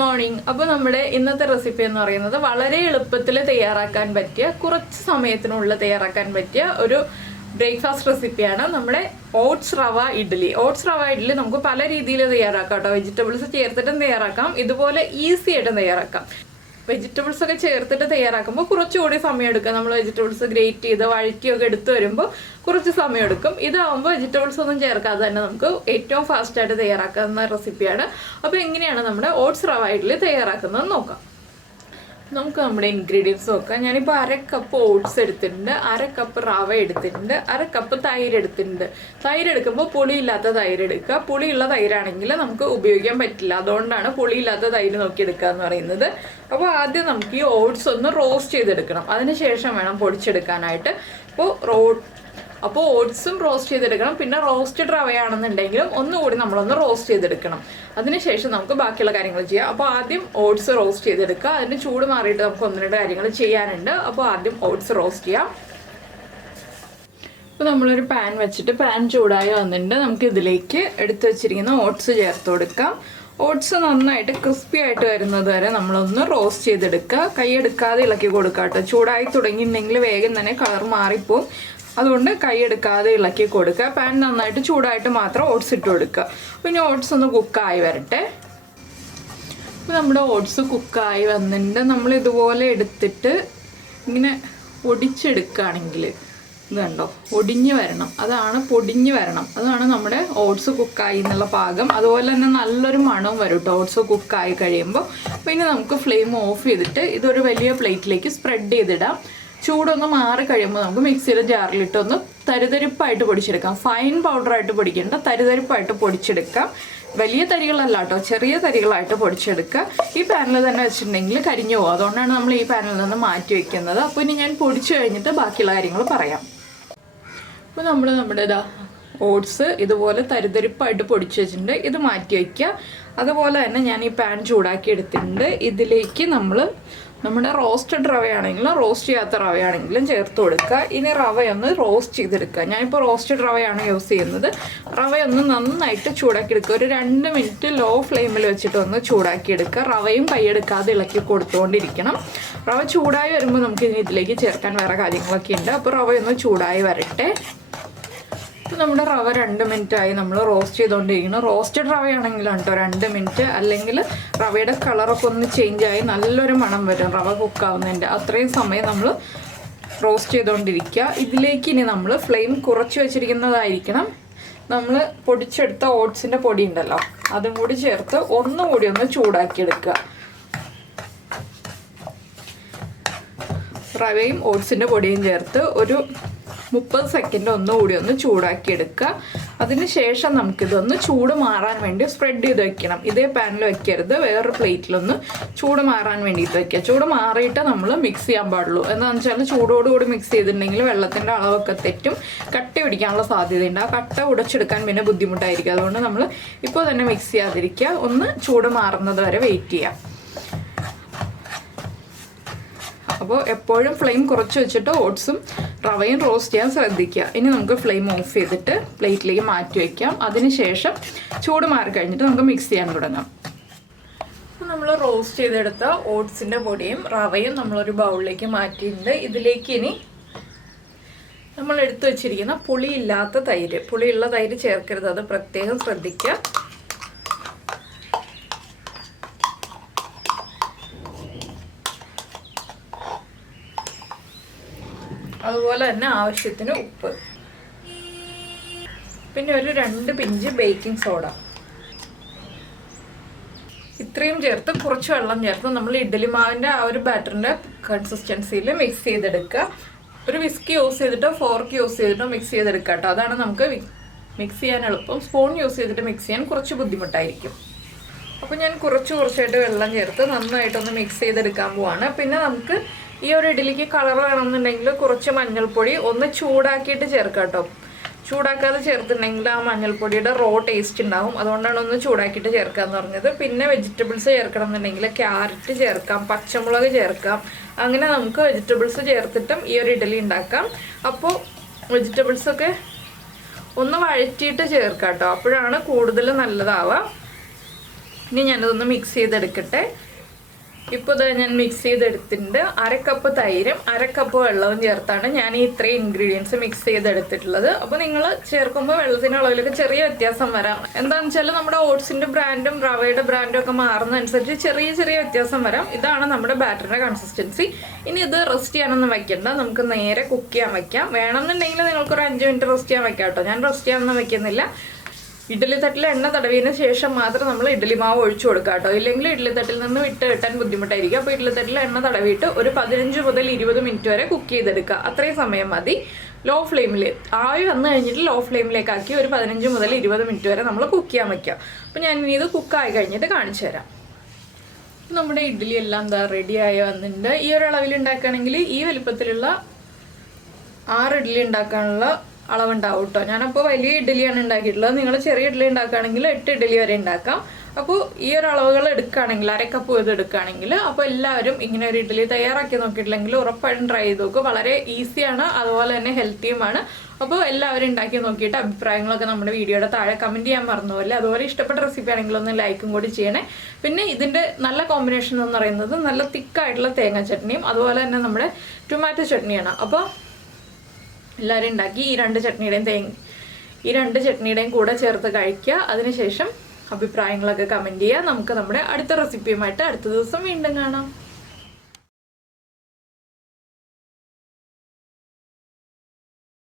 Morning. അപ്പോൾ നമ്മുടെ ഇന്നത്തെ റെസിപ്പി എന്ന് പറയുന്നത് വളരെ എളുപ്പത്തിൽ തയ്യാറാക്കാൻ പറ്റിയ, കുറച്ച് സമയത്തിനുള്ളിൽ തയ്യാറാക്കാൻ പറ്റിയ ഒരു ബ്രേക്ക്ഫാസ്റ്റ് റെസിപ്പിയാണ് നമ്മുടെ ഓട്സ് റവ ഇഡ്ഡലി. ഓട്സ് റവ ഇഡ്ഡലി നമുക്ക് പല രീതിയിൽ തയ്യാറാക്കാം കേട്ടോ. വെജിറ്റബിൾസ് ചേർത്തിട്ടും തയ്യാറാക്കാം, ഇതുപോലെ ഈസി ആയിട്ടും തയ്യാറാക്കാം. വെജിറ്റബിൾസ് ഒക്കെ ചേർത്തിട്ട് തയ്യാറാക്കുമ്പോൾ കുറച്ചുകൂടി സമയം എടുക്കും. നമ്മൾ വെജിറ്റബിൾസ് ഗ്രേറ്റ് ചെയ്ത് വഴറ്റിയൊക്കെ എടുത്തു വരുമ്പോൾ കുറച്ച് സമയം എടുക്കും. ഇതാവുമ്പോൾ വെജിറ്റബിൾസ് ഒന്നും ചേർക്കാതെ തന്നെ നമുക്ക് ഏറ്റവും ഫാസ്റ്റായിട്ട് തയ്യാറാക്കുന്ന റെസിപ്പിയാണ്. അപ്പോൾ എങ്ങനെയാണ് നമ്മുടെ ഓട്സ് റവ ഇഡ്ഡലി തയ്യാറാക്കുന്നത് നോക്കാം. നമുക്ക് നമ്മുടെ ഇൻഗ്രീഡിയൻസ് നോക്കാം. ഞാനിപ്പോൾ 1/2 കപ്പ് ഓട്സ് എടുത്തിട്ടുണ്ട്, 1/2 കപ്പ് റവ എടുത്തിട്ടുണ്ട്, 1/2 കപ്പ് തൈര് എടുത്തിട്ടുണ്ട്. തൈര് എടുക്കുമ്പോൾ പുളിയില്ലാത്ത തൈര് എടുക്കുക. പുളിയുള്ള തൈരാണെങ്കിൽ നമുക്ക് ഉപയോഗിക്കാൻ പറ്റില്ല, അതുകൊണ്ടാണ് പുളിയില്ലാത്ത തൈര് നോക്കി എടുക്കുക എന്ന് പറയുന്നത്. അപ്പോൾ ആദ്യം നമുക്ക് ഈ ഓട്സ് ഒന്ന് റോസ്റ്റ് ചെയ്തെടുക്കണം, അതിനുശേഷം വേണം പൊടിച്ചെടുക്കാനായിട്ട്. അപ്പോൾ ഓട്സും റോസ്റ്റ് ചെയ്തെടുക്കണം, പിന്നെ റോസ്റ്റഡ് റവയാണെന്നുണ്ടെങ്കിലും ഒന്നുകൂടി നമ്മളൊന്ന് റോസ്റ്റ് ചെയ്തെടുക്കണം. അതിനുശേഷം നമുക്ക് ബാക്കിയുള്ള കാര്യങ്ങൾ ചെയ്യാം. അപ്പോൾ ആദ്യം ഓട്സ് റോസ്റ്റ് ചെയ്തെടുക്കുക, അതിന് ചൂട് മാറിയിട്ട് നമുക്ക് 1-2 കാര്യങ്ങൾ ചെയ്യാനുണ്ട്. അപ്പോൾ ആദ്യം ഓട്സ് റോസ്റ്റ് ചെയ്യാം. അപ്പോൾ നമ്മളൊരു പാൻ വെച്ചിട്ട് പാൻ ചൂടായി വന്നിട്ടുണ്ട്. നമുക്ക് ഇതിലേക്ക് എടുത്തു വെച്ചിരിക്കുന്ന ഓട്സ് ചേർത്ത് കൊടുക്കാം. ഓട്സ് നന്നായിട്ട് ക്രിസ്പി ആയിട്ട് വരുന്നത് വരെ നമ്മളൊന്ന് റോസ്റ്റ് ചെയ്തെടുക്കുക. കൈയെടുക്കാതെ ഇളക്കി കൊടുക്കുക കേട്ടോ. ചൂടായി തുടങ്ങിയിട്ടുണ്ടെങ്കിൽ വേഗം തന്നെ കളർ മാറിപ്പോവും, അതുകൊണ്ട് കൈയെടുക്കാതെ ഇളക്കി കൊടുക്കുക. പാൻ നന്നായിട്ട് ചൂടായിട്ട് മാത്രം ഓട്സ് ഇട്ട് കൊടുക്കുക. പിന്നെ ഓട്സ് ഒന്ന് കുക്കായി വരട്ടെ. അപ്പോൾ നമ്മുടെ ഓട്സ് കുക്കായി വന്നിട്ട് നമ്മൾ ഇതുപോലെ എടുത്തിട്ട് ഇങ്ങനെ ഒടിച്ചെടുക്കുകയാണെങ്കിൽ ഇത് കണ്ടോ, ഒടിഞ്ഞ് വരണം, പൊടിഞ്ഞ് വരണം, അതാണ് നമ്മുടെ ഓട്സ് കുക്കായി എന്നുള്ള പാകം. അതുപോലെ തന്നെ നല്ലൊരു മണവും വരും കേട്ടോ ഓട്സ് കുക്കായി കഴിയുമ്പോൾ. പിന്നെ നമുക്ക് ഫ്ലെയിം ഓഫ് ചെയ്തിട്ട് ഇതൊരു വലിയ പ്ലേറ്റിലേക്ക് സ്പ്രെഡ് ചെയ്തിടാം. ചൂടൊന്ന് മാറി കഴിയുമ്പോൾ നമുക്ക് മിക്സിയുടെ ജാറിലിട്ടൊന്ന് തരിതരിപ്പായിട്ട് പൊടിച്ചെടുക്കാം. ഫൈൻ പൗഡറായിട്ട് പൊടിക്കേണ്ട, തരിതരിപ്പായിട്ട് പൊടിച്ചെടുക്കാം. വലിയ തരികളല്ല കേട്ടോ, ചെറിയ തരികളായിട്ട് പൊടിച്ചെടുക്കുക. ഈ പാനിൽ തന്നെ വെച്ചിട്ടുണ്ടെങ്കിൽ കരിഞ്ഞു പോകും, അതുകൊണ്ടാണ് നമ്മൾ ഈ പാനിൽ നിന്ന് മാറ്റി വയ്ക്കുന്നത്. അപ്പോൾ ഇനി ഞാൻ പൊടിച്ചു കഴിഞ്ഞിട്ട് ബാക്കിയുള്ള കാര്യങ്ങൾ പറയാം. അപ്പോൾ നമ്മുടെ ഓട്സ് ഇതുപോലെ തരിതരിപ്പായിട്ട് പൊടിച്ച് വെച്ചിട്ടുണ്ട്, ഇത് മാറ്റി വയ്ക്കുക. അതുപോലെ തന്നെ ഞാൻ ഈ പാൻ ചൂടാക്കി എടുത്തിട്ടുണ്ട്. ഇതിലേക്ക് നമ്മുടെ റോസ്റ്റഡ് റവയാണെങ്കിലും റോസ്റ്റ് ചെയ്യാത്ത റവയാണെങ്കിലും ചേർത്ത് കൊടുക്കുക. ഇനി റവയൊന്ന് റോസ്റ്റ് ചെയ്തെടുക്കുക. ഞാനിപ്പോൾ റോസ്റ്റഡ് റവയാണ് യൂസ് ചെയ്യുന്നത്. റവയൊന്ന് നന്നായിട്ട് ചൂടാക്കി എടുക്കുക. ഒരു 2 മിനിറ്റ് ലോ ഫ്ലെയിമിൽ വെച്ചിട്ട് ഒന്ന് ചൂടാക്കി എടുക്കുക. റവയും കൈയെടുക്കാതെ ഇളക്കി കൊടുത്തുകൊണ്ടിരിക്കണം. റവ ചൂടായി വരുമ്പോൾ നമുക്ക് ഇനി ഇതിലേക്ക് ചേർക്കാൻ വേറെ കാര്യങ്ങളൊക്കെ ഉണ്ട്. അപ്പോൾ റവയൊന്ന് ചൂടായി വരട്ടെ. നമ്മുടെ റവ 2 മിനിറ്റായി നമ്മൾ റോസ്റ്റ് ചെയ്തുകൊണ്ടിരിക്കണം. റോസ്റ്റഡ് റവയാണെങ്കിലാണ് കേട്ടോ 2 മിനിറ്റ്, അല്ലെങ്കിൽ റവയുടെ കളറൊക്കെ ഒന്ന് ചേഞ്ചായി നല്ലൊരു മണം വരും റവ കുക്കാവുന്നതിൻ്റെ. അത്രയും സമയം നമ്മൾ റോസ്റ്റ് ചെയ്തുകൊണ്ടിരിക്കുക. ഇതിലേക്ക് ഇനി നമ്മൾ ഫ്ലെയിം കുറച്ച് വെച്ചിരിക്കുന്നതായിരിക്കണം. നമ്മൾ പൊടിച്ചെടുത്ത ഓട്സിൻ്റെ പൊടി ഉണ്ടല്ലോ, അതും കൂടി ചേർത്ത് ഒന്നുകൂടി ഒന്ന് ചൂടാക്കിയെടുക്കുക. റവയും ഓട്സിൻ്റെ പൊടിയും ചേർത്ത് ഒരു 30 സെക്കൻഡ് ഒന്നുകൂടി ഒന്ന് ചൂടാക്കിയെടുക്കുക. അതിന് ശേഷം നമുക്കിതൊന്ന് ചൂട് മാറാൻ വേണ്ടി സ്പ്രെഡ് ചെയ്ത് വെക്കണം. ഇതേ പാനിൽ വെക്കരുത്, വേറൊരു പ്ലേറ്റിലൊന്ന് ചൂട് മാറാൻ വേണ്ടിയിട്ട് വെക്കുക. ചൂട് മാറിയിട്ട് നമ്മൾ മിക്സ് ചെയ്യാൻ പാടുള്ളൂ. എന്താണെന്ന് വെച്ചാൽ ചൂടോടുകൂടി മിക്സ് ചെയ്തിട്ടുണ്ടെങ്കിൽ വെള്ളത്തിൻ്റെ അളവൊക്കെ തെറ്റും, കട്ട പിടിക്കാനുള്ള സാധ്യതയുണ്ട്. ആ കട്ട ഉടച്ചെടുക്കാൻ പിന്നെ ബുദ്ധിമുട്ടായിരിക്കും. അതുകൊണ്ട് നമ്മൾ ഇപ്പോൾ തന്നെ മിക്സ് ചെയ്യാതിരിക്കുക, ഒന്ന് ചൂട് മാറുന്നത് വരെ വെയിറ്റ് ചെയ്യാം. അപ്പോൾ എപ്പോഴും ഫ്ലെയിം കുറച്ച് വെച്ചിട്ട് ഓട്സും റവയും റോസ്റ്റ് ചെയ്യാൻ ശ്രദ്ധിക്കുക. ഇനി നമുക്ക് ഫ്ലെയിം ഓഫ് ചെയ്തിട്ട് പ്ലേറ്റിലേക്ക് മാറ്റി വയ്ക്കാം. അതിനുശേഷം ചൂട് മാറി കഴിഞ്ഞിട്ട് നമുക്ക് മിക്സ് ചെയ്യാൻ തുടങ്ങാം. അപ്പോൾ നമ്മൾ റോസ്റ്റ് ചെയ്തെടുത്ത ഓട്സിൻ്റെ പൊടിയും റവയും നമ്മളൊരു ബൗളിലേക്ക് മാറ്റിയിട്ടുണ്ട്. ഇതിലേക്ക് ഇനി നമ്മൾ എടുത്തു വെച്ചിരിക്കുന്ന പുളിയില്ലാത്ത തൈര്, പുളിയുള്ള തൈര് ചേർക്കരുത്, അത് പ്രത്യേകം ശ്രദ്ധിക്കുക. അതുപോലെ തന്നെ ആവശ്യത്തിന് ഉപ്പ്, പിന്നെ ഒരു 2 പിഞ്ച് ബേക്കിംഗ് സോഡ. ഇത്രയും ചേർത്ത് കുറച്ച് വെള്ളം ചേർത്ത് നമ്മൾ ഇഡ്ഡലി മാവിൻ്റെ ആ ഒരു ബാറ്ററിൻ്റെ കൺസിസ്റ്റൻസിയിൽ മിക്സ് ചെയ്തെടുക്കുക. ഒരു വിസ്ക് യൂസ് ചെയ്തിട്ടോ ഫോർക്ക് യൂസ് ചെയ്തിട്ടോ മിക്സ് ചെയ്തെടുക്കുക കേട്ടോ. അതാണ് നമുക്ക് മിക്സ് ചെയ്യാൻ എളുപ്പം. സ്പൂൺ യൂസ് ചെയ്തിട്ട് മിക്സ് ചെയ്യാൻ കുറച്ച് ബുദ്ധിമുട്ടായിരിക്കും. അപ്പോൾ ഞാൻ കുറച്ചായിട്ട് വെള്ളം ചേർത്ത് നന്നായിട്ടൊന്ന് മിക്സ് ചെയ്തെടുക്കാൻ പോവാണ്. പിന്നെ നമുക്ക് ഈ ഒരു ഇഡ്ഡലിക്ക് കളർ വേണമെന്നുണ്ടെങ്കിൽ കുറച്ച് മഞ്ഞൾപ്പൊടി ഒന്ന് ചൂടാക്കിയിട്ട് ചേർക്കാം കേട്ടോ. ചൂടാക്കാതെ ചേർത്തിട്ടുണ്ടെങ്കിൽ ആ മഞ്ഞൾപ്പൊടിയുടെ റോ ടേസ്റ്റ് ഉണ്ടാവും, അതുകൊണ്ടാണ് ഒന്ന് ചൂടാക്കിയിട്ട് ചേർക്കാമെന്ന് പറഞ്ഞത്. പിന്നെ വെജിറ്റബിൾസ് ചേർക്കണം എന്നുണ്ടെങ്കിൽ ക്യാരറ്റ് ചേർക്കാം, പച്ചമുളക് ചേർക്കാം. അങ്ങനെ നമുക്ക് വെജിറ്റബിൾസ് ചേർത്തിട്ടും ഈ ഒരു ഇഡ്ഡലി ഉണ്ടാക്കാം. അപ്പോൾ വെജിറ്റബിൾസൊക്കെ ഒന്ന് വഴറ്റിയിട്ട് ചേർക്കാം കേട്ടോ, അപ്പോഴാണ് കൂടുതൽ നല്ലതാവുക. ഇനി ഞാനതൊന്ന് മിക്സ് ചെയ്തെടുക്കട്ടെ. ഇപ്പോൾ ഇത് ഞാൻ മിക്സ് ചെയ്തെടുത്തിട്ടുണ്ട്. 1/2 കപ്പ് തൈരും 1/2 കപ്പ് വെള്ളവും ചേർത്താണ് ഞാൻ ഈ ഇത്രയും ഇൻഗ്രീഡിയൻസ് മിക്സ് ചെയ്തെടുത്തിട്ടുള്ളത്. അപ്പോൾ നിങ്ങൾ ചേർക്കുമ്പോൾ വെള്ളത്തിൻ്റെ അളവിലൊക്കെ ചെറിയ വ്യത്യാസം വരാം. എന്താണെന്ന് വെച്ചാൽ നമ്മുടെ ഓട്സിൻ്റെ ബ്രാൻഡും റവയുടെ ബ്രാൻഡും ഒക്കെ മാറുന്നതനുസരിച്ച് ചെറിയ ചെറിയ വ്യത്യാസം വരാം. ഇതാണ് നമ്മുടെ ബാറ്ററിൻ്റെ കൺസിസ്റ്റൻസി. ഇനി ഇത് റെസ്റ്റ് ചെയ്യാനൊന്നും വയ്ക്കണ്ട, നമുക്ക് നേരെ കുക്ക് ചെയ്യാൻ വയ്ക്കാം. വേണമെന്നുണ്ടെങ്കിൽ നിങ്ങൾക്കൊരു 5 മിനിറ്റ് റെസ്റ്റ് ചെയ്യാൻ വയ്ക്കാം കേട്ടോ. ഞാൻ റെസ്റ്റ് ചെയ്യാനൊന്നും വയ്ക്കുന്നില്ല. ഇഡ്ഡലി തട്ടിൽ എണ്ണ തടവിയതിന് ശേഷം മാത്രം നമ്മൾ ഇഡ്ഡലി മാവ് ഒഴിച്ചു കൊടുക്കുക കേട്ടോ. ഇല്ലെങ്കിൽ ഇഡ്ഡലി തട്ടിൽ നിന്ന് വിട്ട് കിട്ടാൻ ബുദ്ധിമുട്ടായിരിക്കും. അപ്പോൾ ഇഡ്ഡലി തട്ടിൽ എണ്ണ തടവിയിട്ട് ഒരു 15 മുതൽ 20 മിനിറ്റ് വരെ കുക്ക് ചെയ്തെടുക്കുക. അത്രയും സമയം മതി. ലോ ഫ്ലെയിമിൽ ആവി വന്നു കഴിഞ്ഞിട്ട് ലോ ഫ്ലെയിമിലേക്കാക്കി ഒരു 15 മുതൽ 20 മിനിറ്റ് വരെ നമ്മൾ കുക്ക് ചെയ്യാൻ വയ്ക്കുക. അപ്പോൾ ഞാൻ ഇനി ഇത് കുക്കായി കഴിഞ്ഞിട്ട് കാണിച്ചു തരാം. നമ്മുടെ ഇഡ്ഡലി എല്ലാം എന്താ റെഡിയായി വന്നിട്ടുണ്ട്. ഈ ഒരു അളവിൽ ഉണ്ടാക്കുകയാണെങ്കിൽ ഈ വലുപ്പത്തിലുള്ള 6 ഇഡ്ഡലി ഉണ്ടാക്കാനുള്ള അളവുണ്ടാവും കേട്ടോ. ഞാനപ്പോൾ വലിയ ഇഡ്ഡലിയാണ് ഉണ്ടാക്കിയിട്ടുള്ളത്. നിങ്ങൾ ചെറിയ ഇഡ്ഡലി ഉണ്ടാക്കുകയാണെങ്കിൽ 8 ഇഡ്ഡലി വരെ ഉണ്ടാക്കാം. അപ്പോൾ ഈ ഒരു അളവുകൾ എടുക്കുകയാണെങ്കിൽ 1/2 കപ്പ് ഇത് എടുക്കുകയാണെങ്കിൽ അപ്പോൾ എല്ലാവരും ഇങ്ങനെ ഒരു ഇഡ്ഡലി തയ്യാറാക്കി നോക്കിയിട്ടില്ലെങ്കിൽ ഉറപ്പായിട്ടും ട്രൈ ചെയ്ത് നോക്കും. വളരെ ഈസിയാണ്, അതുപോലെ തന്നെ ഹെൽത്തിയുമാണ്. അപ്പോൾ എല്ലാവരും ഉണ്ടാക്കി നോക്കിയിട്ട് അഭിപ്രായങ്ങളൊക്കെ നമ്മുടെ വീഡിയോയുടെ താഴെ കമൻറ്റ് ചെയ്യാൻ മറന്നുപോലെ. അതുപോലെ ഇഷ്ടപ്പെട്ട റെസിപ്പി ആണെങ്കിൽ ഒന്ന് ലൈക്കും കൂടി ചെയ്യണേ. പിന്നെ ഇതിൻ്റെ നല്ല കോമ്പിനേഷൻ എന്ന് പറയുന്നത് നല്ല തിക്കായിട്ടുള്ള തേങ്ങ ചട്നിയും അതുപോലെ തന്നെ നമ്മുടെ ടൊമാറ്റോ ചട്നിയാണ്. അപ്പോൾ എല്ലാവരും ഉണ്ടാക്കി ഈ രണ്ട് ചട്നിയുടെയും കൂടെ ചേർത്ത് കഴിക്കുക. അതിനുശേഷം അഭിപ്രായങ്ങളൊക്കെ കമൻറ്റ് ചെയ്യുക. നമുക്ക് നമ്മുടെ അടുത്ത റെസിപ്പിയുമായിട്ട് അടുത്ത ദിവസം വീണ്ടും കാണാം.